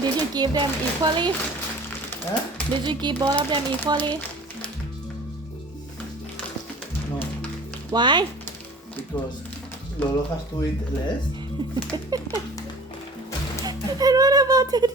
Did you give them equally? Huh? Did you give both of them equally? No, Why? because Lolo has to eat less. And what about it?